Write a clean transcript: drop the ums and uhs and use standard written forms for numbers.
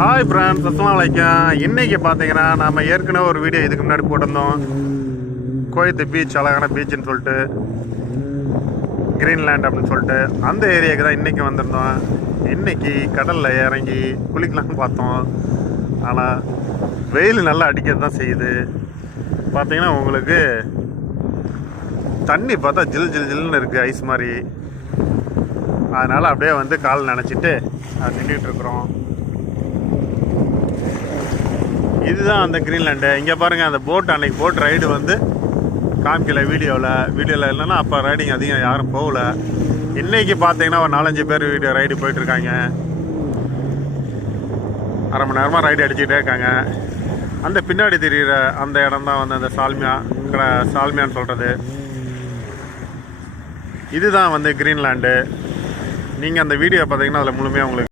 Hi friends, அஸ்ஸலாமு அலைக்கும். இன்றைக்கி பார்த்தீங்கன்னா நம்ம ஏற்கனவே ஒரு வீடியோ இதுக்கு முன்னாடி போட்டிருந்தோம். கோயத்து பீச், அழகான பீச்சுன்னு சொல்லிட்டு, கிரீன்லேண்ட் அப்படின்னு சொல்லிட்டு அந்த ஏரியாவுக்கு தான் இன்றைக்கி வந்திருந்தோம். இன்றைக்கி கடலில் இறங்கி குளிக்கலாம்னு பார்த்தோம். ஆனால் வெயில் நல்லா அடிக்கிறது தான் செய்யுது. பார்த்தீங்கன்னா உங்களுக்கு தண்ணி பார்த்தா ஜில் ஜில் ஜில்னு இருக்குது, ஐஸ் மாதிரி. அதனால் அப்படியே வந்து கால் நினச்சிட்டு அது நின்றுட்டுருக்குறோம். இதுதான் அந்த கிரீன்லேண்டு. இங்கே பாருங்கள், அந்த போட், அன்றைக்கி போட் ரைடு வந்து காமிக்கல வீடியோவில் இல்லைன்னா அப்போ ரைடிங் அதிகம் யாரும் போகல. இன்றைக்கி பார்த்தீங்கன்னா ஒரு 4-5 பேர் வீடியோ ரைடு போயிட்டுருக்காங்க. அரை மணி நேரமாக ரைடு அடிச்சுக்கிட்டே இருக்காங்க. அந்த பின்னாடி தெரிகிற அந்த இடம் தான் வந்து அந்த சால்மியான்னு சொல்கிறது. இதுதான் வந்து கிரீன்லேண்டு. நீங்கள் அந்த வீடியோ பார்த்தீங்கன்னா அதில் முழுமையாக உங்களுக்கு